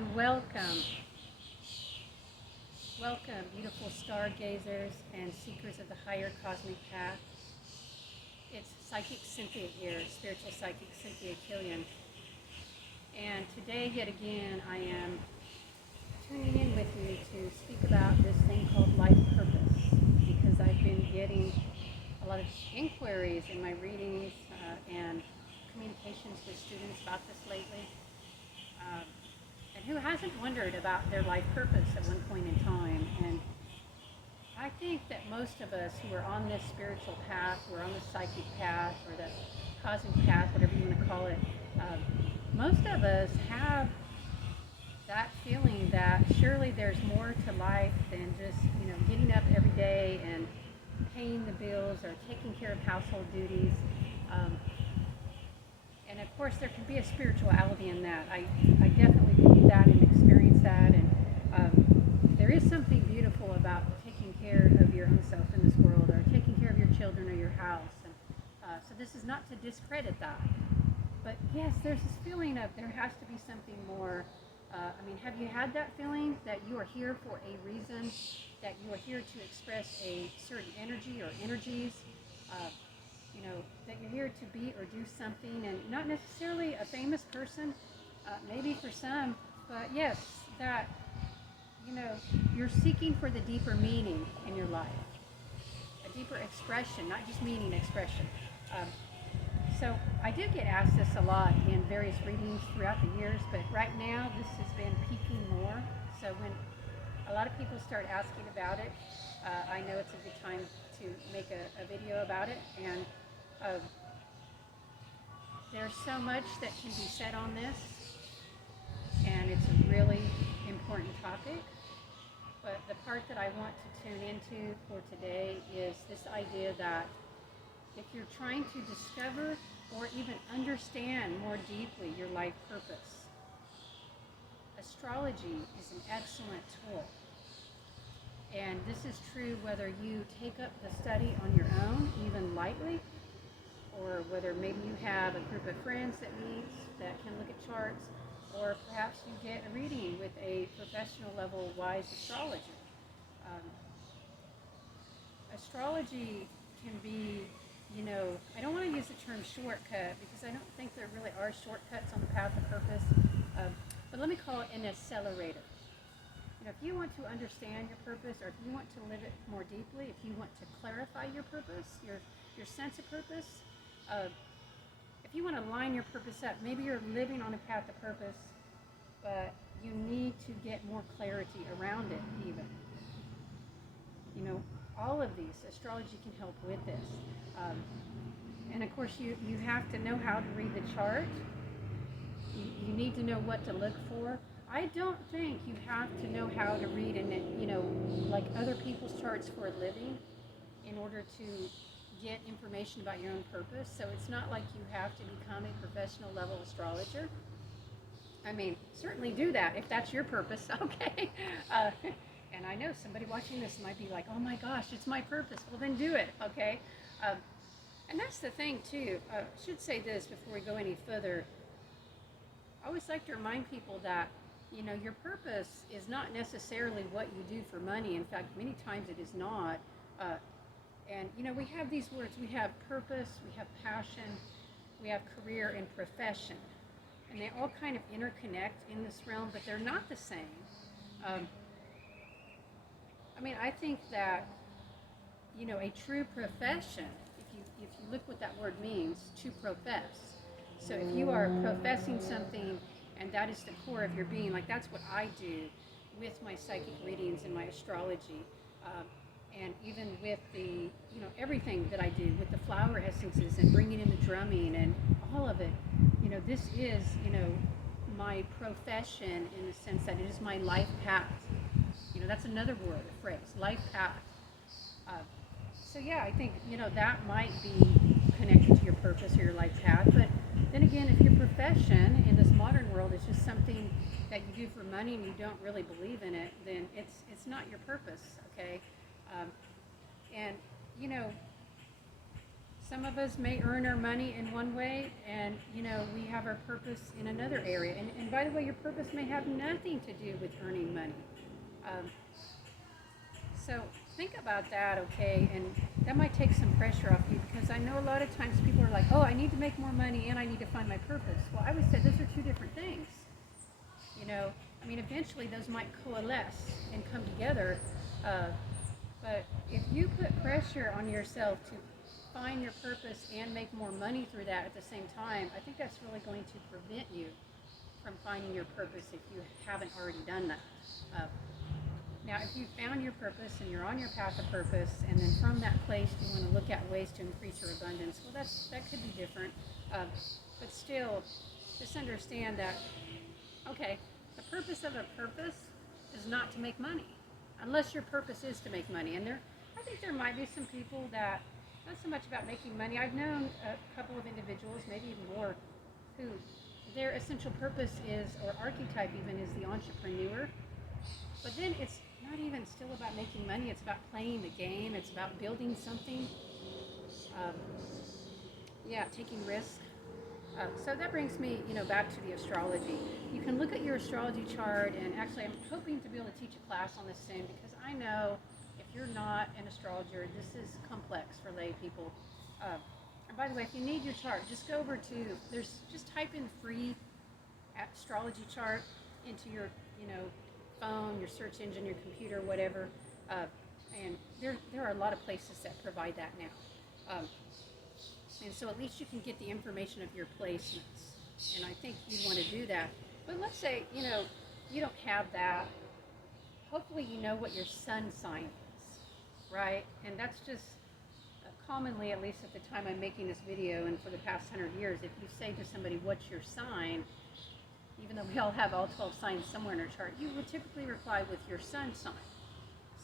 and welcome. Welcome, beautiful stargazers and seekers of the higher cosmic path. It's Psychic Cynthia here, spiritual psychic Cynthia Killian. And today, yet again, I am tuning in with you to speak about this thing called life purpose, because I've been getting a lot of inquiries in my readings and communications with students about this lately. And who hasn't wondered about their life purpose at one point in time? And I think that most of us who are on this spiritual path, who are on the psychic path or the cosmic path, whatever you want to call it, most of us have that feeling that surely there's more to life than just, getting up every day and paying the bills or taking care of household duties. And of course, there can be a spirituality in that. I definitely believe that and experience that. And there is something beautiful about taking care of your own self in this world, or taking care of your children or your house. And so this is not to discredit that. But yes, there's this feeling of there has to be something more. Have you had that feeling that you are here for a reason, that you are here to express a certain energy or energies? That you're here to be or do something, and not necessarily a famous person, maybe for some, but yes, that, you're seeking for the deeper meaning in your life, a deeper expression, not just meaning, expression. So I do get asked this a lot in various readings throughout the years, but right now this has been peaking more. So when a lot of people start asking about it, I know it's a good time to make a video about it. And there's so much that can be said on this, and it's a really important topic. But the part that I want to tune into for today is this idea that if you're trying to discover or even understand more deeply your life purpose, astrology is an excellent tool. And this is true whether you take up the study on your own, even lightly, or whether maybe you have a group of friends that meets that can look at charts, or perhaps you get a reading with a professional level wise astrologer. Astrology can be, I don't want to use the term shortcut because I don't think there really are shortcuts on the path of purpose, but let me call it an accelerator. If you want to understand your purpose, or if you want to live it more deeply, if you want to clarify your purpose, your sense of purpose, if you want to line your purpose up, maybe you're living on a path of purpose, but you need to get more clarity around it even. All of these, astrology can help with this. And of course, you have to know how to read the chart. You need to know what to look for. I don't think you have to know how to read like other people's charts for a living in order to get information about your own purpose. So it's not like you have to become a professional level astrologer. Certainly do that if that's your purpose, okay? And I know somebody watching this might be like, oh my gosh, it's my purpose. Well, then do it, okay? And that's the thing, too. I should say this before we go any further. I always like to remind people that, your purpose is not necessarily what you do for money. In fact, many times it is not. And, we have these words. We have purpose, we have passion, we have career and profession. And they all kind of interconnect in this realm, but they're not the same. I think that, a true profession, if you look what that word means, to profess. So if you are professing something and that is the core of your being, like that's what I do with my psychic readings and my astrology, and even with the, everything that I do with the flower essences and bringing in the drumming and all of it, this is, my profession in the sense that it is my life path. That's another word, a phrase, life path. So yeah, I think, that might be connected to your purpose or your life path. But then again, if your profession in this modern world is just something that you do for money and you don't really believe in it, then it's not your purpose, okay? And, some of us may earn our money in one way, and we have our purpose in another area. And by the way, your purpose may have nothing to do with earning money. Um, so think about that, okay? And that might take some pressure off you, because I know a lot of times people are like, oh, I need to make more money and I need to find my purpose. Well, I would say those are two different things. Eventually those might coalesce and come together. But if you put pressure on yourself to find your purpose and make more money through that at the same time, I think that's really going to prevent you from finding your purpose if you haven't already done that. Now, if you found your purpose and you're on your path of purpose, and then from that place you want to look at ways to increase your abundance, well, that could be different. But still, just understand that, okay, the purpose of a purpose is not to make money, unless your purpose is to make money. And I think there might be some people that, not so much about making money. I've known a couple of individuals, maybe even more, who their essential purpose is, or archetype even, is the entrepreneur. But then it's not even still about making money. It's about playing the game. It's about building something. Taking risks. So that brings me, back to the astrology. You can look at your astrology chart, and actually I'm hoping to be able to teach a class on this soon, because I know if you're not an astrologer, this is complex for lay people. And by the way, if you need your chart, just go over to, just type in free astrology chart into your, phone, your search engine, your computer, whatever. And there are a lot of places that provide that now. And so at least you can get the information of your placements. And I think you want to do that. But let's say, you don't have that. Hopefully you know what your sun sign is, right? And that's just commonly, at least at the time I'm making this video and for the past 100 years, if you say to somebody, what's your sign? Even though we all have all 12 signs somewhere in our chart, you would typically reply with your sun sign.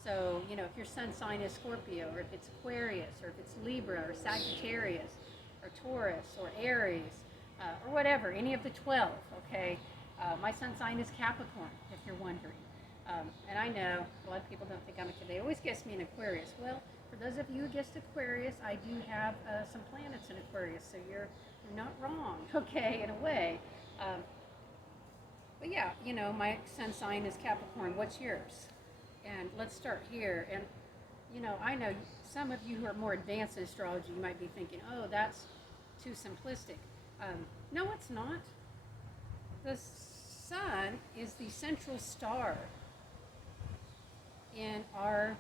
So, if your sun sign is Scorpio, or if it's Aquarius, or if it's Libra, or Sagittarius, or Taurus, or Aries, or whatever, any of the 12, okay? My sun sign is Capricorn, if you're wondering. And I know a lot of people don't think they always guess me in Aquarius. Well, for those of you who guessed Aquarius, I do have some planets in Aquarius, so you're not wrong, okay, in a way. But yeah, my sun sign is Capricorn. What's yours? And let's start here. And, I know some of you who are more advanced in astrology, you might be thinking, oh, that's too simplistic. No, it's not. The sun is the central star in our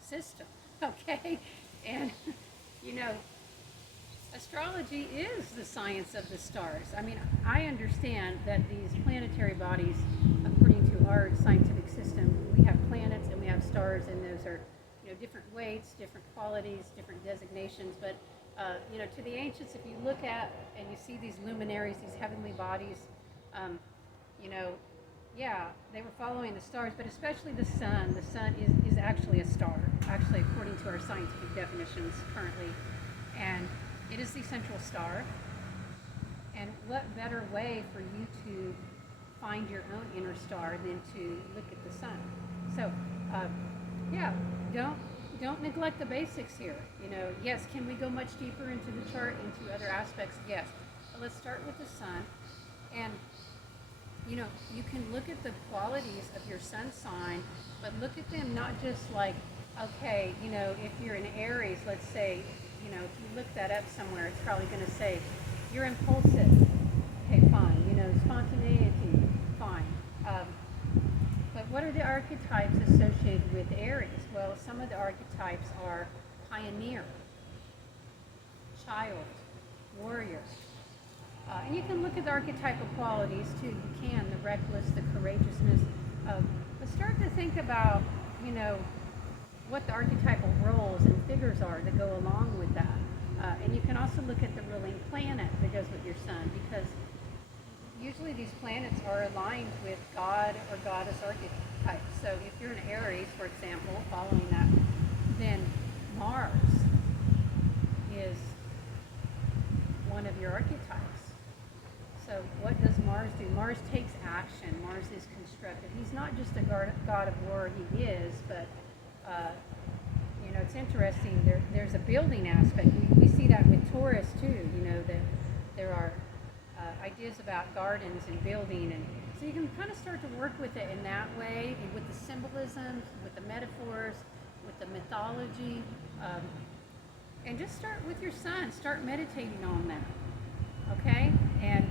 system, okay? And, astrology is the science of the stars. I understand that these planetary bodies, according to our scientific system, we have planets and we have stars, and those are, different weights, different qualities, different designations. But, to the ancients, if you look at and you see these luminaries, these heavenly bodies, they were following the stars, but especially the sun. The sun is actually a star, actually, according to our scientific definitions currently. And it is the central star. And what better way for you to find your own inner star than to look at the sun? So, don't neglect the basics here. Yes, can we go much deeper into the chart, into other aspects? Yes. But let's start with the sun. And, you can look at the qualities of your sun sign, but look at them not just like, okay, if you're an Aries, let's say, if you look that up somewhere, it's probably going to say, you're impulsive. Okay, fine. Spontaneity, fine. But what are the archetypes associated with Aries? Well, some of the archetypes are pioneer, child, warrior. And you can look at the archetypal qualities too. You can, the reckless, the courageousness. But start to think about, what the archetypal roles and figures are that go along with that. And you can also look at the ruling planet that goes with your sun, because usually these planets are aligned with God or goddess archetypes. So if you're an Aries, for example, following that, then Mars is one of your archetypes. So what does Mars do? Mars takes action. Mars is constructive. He's not just a god of war, he is, but it's interesting. There's a building aspect. We see that with Taurus too. That there are ideas about gardens and building, and so you can kind of start to work with it in that way, and with the symbolism, with the metaphors, with the mythology, and just start with your sun. Start meditating on that, okay? And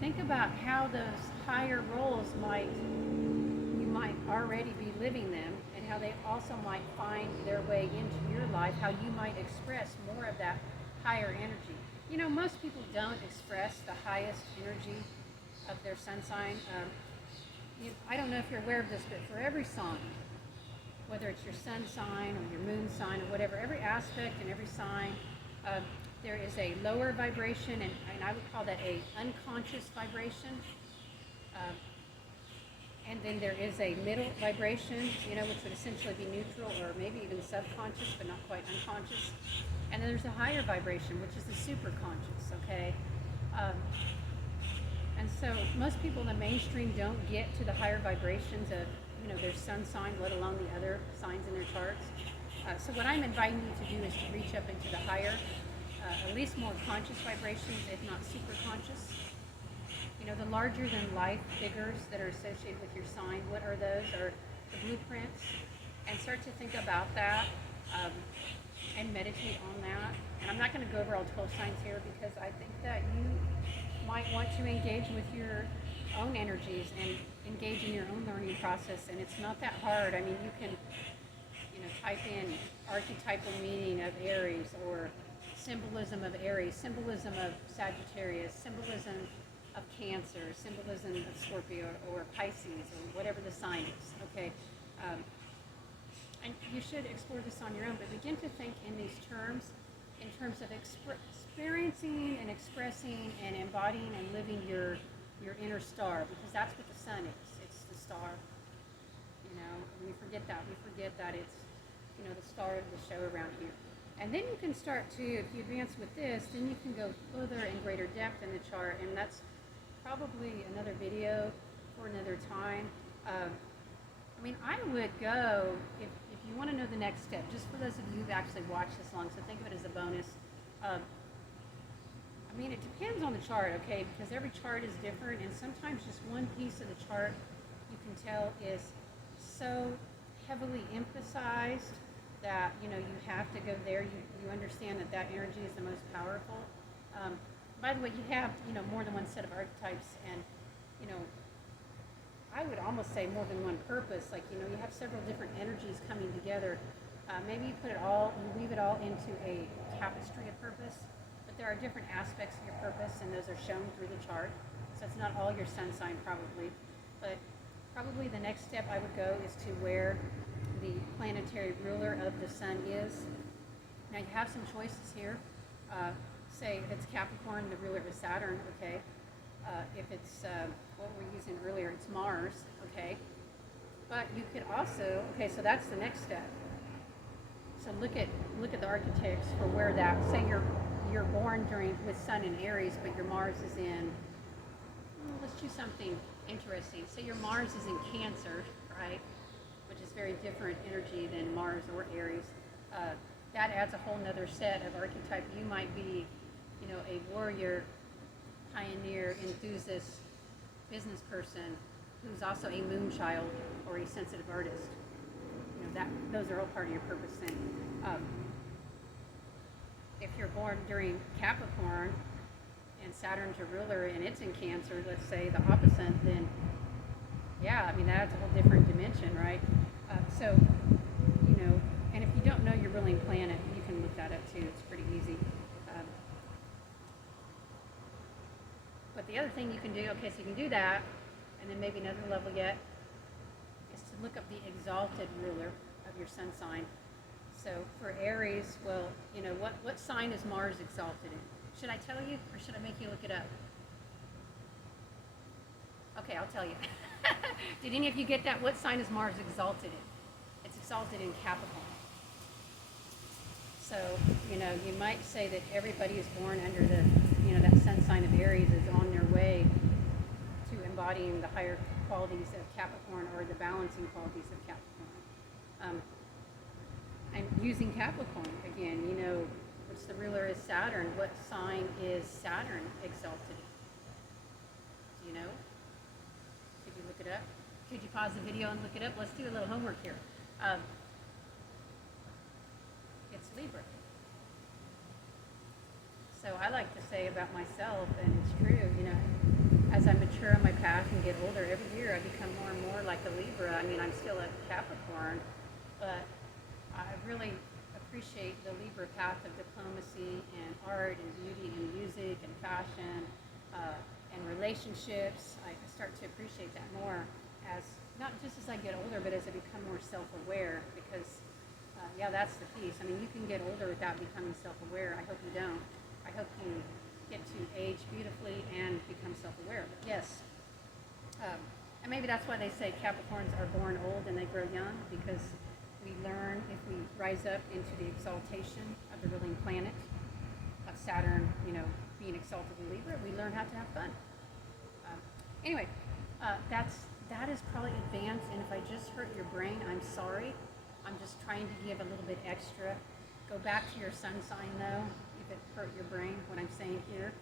think about how those higher roles you might already be living them, and how they also might find their way into your life, how you might express more of that higher energy. Most people don't express the highest energy of their sun sign. I don't know if you're aware of this, but for every sign, whether it's your sun sign or your moon sign or whatever, every aspect and every sign, there is a lower vibration, and I would call that a unconscious vibration. And then there is a middle vibration, which would essentially be neutral or maybe even subconscious, but not quite unconscious. And then there's a higher vibration, which is the superconscious, okay? And so most people in the mainstream don't get to the higher vibrations of, their sun sign, let alone the other signs in their charts. So what I'm inviting you to do is to reach up into the higher, at least more conscious vibrations, if not super conscious. The larger than life figures that are associated with your sign, what are those? Are the blueprints. And start to think about that and meditate on that. And I'm not going to go over all 12 signs here, because I think that you might want to engage with your own energies and engage in your own learning process. And it's not that hard. I mean, you can type in archetypal meaning of Aries, or symbolism of Aries, symbolism of Sagittarius, symbolism of Cancer, symbolism of Scorpio or Pisces, or whatever the sign is, okay? And you should explore this on your own, but begin to think in these terms, in terms of experiencing and expressing and embodying and living your inner star, because that's what the sun is. It's the star, and we forget that. We forget that it's, the star of the show around here. And then you can start to, if you advance with this, then you can go further and greater depth in the chart, and that's probably another video for another time. I would go, if you want to know the next step, just for those of you who've actually watched this long, so think of it as a bonus. It depends on the chart, okay, because every chart is different, and sometimes just one piece of the chart you can tell is so heavily emphasized that, you have to go there. You understand that energy is the most powerful. By the way, you have, more than one set of archetypes, and, I would almost say more than one purpose. Like, you have several different energies coming together. Maybe you weave it all into a tapestry of purpose, but there are different aspects of your purpose, and those are shown through the chart. So it's not all your sun sign, probably, but probably the next step I would go is to where the planetary ruler of the sun is. Now you have some choices here. Say if it's Capricorn, the ruler is Saturn, okay. If it's what we were using earlier, it's Mars, okay. But you could also, okay, so that's the next step. So look at the archetypes for where that. Say you're born with Sun in Aries, but your Mars is in. Let's choose something interesting. Say your Mars is in Cancer, right? Which is very different energy than Mars or Aries. That adds a whole nother set of archetype. You might be, a warrior, pioneer, enthusiast, business person who's also a moon child or a sensitive artist. Those are all part of your purpose thing. If you're born during Capricorn and Saturn's your ruler and it's in Cancer, let's say the opposite, then that's a whole different dimension, right? And if you don't know your ruling planet, you can look that up too. It's pretty easy. But the other thing you can do, okay, so you can do that, and then maybe another level yet, is to look up the exalted ruler of your sun sign. So for Aries, well, what sign is Mars exalted in? Should I tell you, or should I make you look it up? Okay, I'll tell you. Did any of you get that? What sign is Mars exalted in? It's exalted in Capricorn. So, you might say that everybody is born under that sun sign of Aries is on their way to embodying the higher qualities of Capricorn, or the balancing qualities of Capricorn. I'm using Capricorn again. You know, which the ruler is Saturn. What sign is Saturn exalted? Do you know? Could you look it up? Could you pause the video and look it up? Let's do a little homework here. Um, it's Libra. So I like to say about myself, and it's true, you know, as I mature on my path and get older, every year I become more and more like a Libra. I mean, I'm still a Capricorn, but I really appreciate the Libra path of diplomacy and art and beauty and music and fashion and relationships. I start to appreciate that more as, not just as I get older, but as I become more self-aware, because yeah, that's the piece. I mean, you can get older without becoming self-aware. I hope you don't. I hope you get to age beautifully and become self-aware. But yes, and maybe that's why they say Capricorns are born old and they grow young, because we learn, if we rise up into the exaltation of the ruling planet of Saturn, you know, being exalted in Libra, we learn how to have fun. Anyway, that is probably advanced, and if I just hurt your brain, I'm sorry. I'm just trying to give a little bit extra. Go back to your sun sign though, if it hurt your brain, what I'm saying here.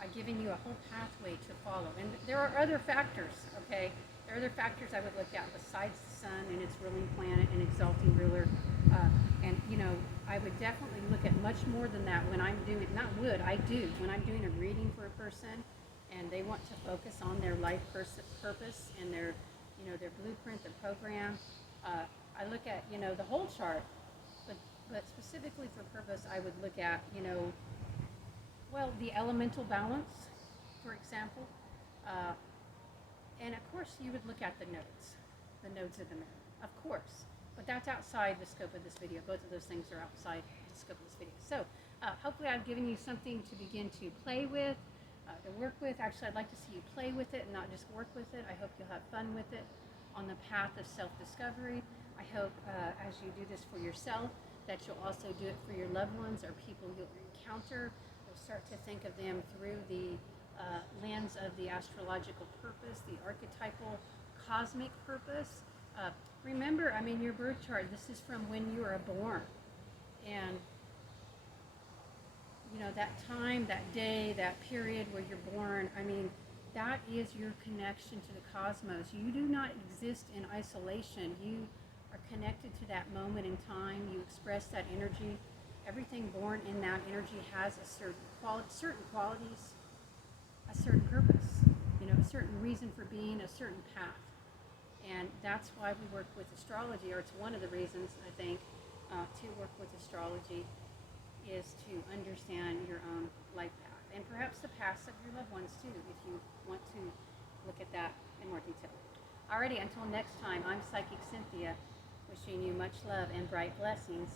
I've given you a whole pathway to follow. And there are other factors, okay? There are other factors I would look at besides the sun and its ruling planet and exalting ruler. And, you know, I would definitely look at much more than that when I'm doing, I do, when I'm doing a reading for a person and they want to focus on their life purpose and their, you know, their blueprint, their program. I look at, you know, the whole chart, but specifically for purpose, I would look at, you know, well, the elemental balance, for example. And of course, you would look at the nodes of the moon, of course. But that's outside the scope of this video. Both of those things are outside the scope of this video. So hopefully I've given you something to begin to play with, to work with. Actually, I'd like to see you play with it and not just work with it. I hope you'll have fun with it on the path of self-discovery. I hope as you do this for yourself, that you'll also do it for your loved ones or people you'll encounter. You'll start to think of them through the lens of the astrological purpose, the archetypal cosmic purpose. Remember, I mean, your birth chart, this is from when you were born. And, you know, that time, that day, that period where you're born, I mean, that is your connection to the cosmos. You do not exist in isolation. You are connected to that moment in time. You express that energy. Everything born in that energy has a certain qualities, a certain purpose, you know, a certain reason for being, a certain path. And that's why we work with astrology, or it's one of the reasons, I think, to work with astrology, is to understand your own life path. And perhaps the paths of your loved ones too, if you want to look at that in more detail. Alrighty, until next time, I'm Psychic Cynthia, wishing you much love and bright blessings.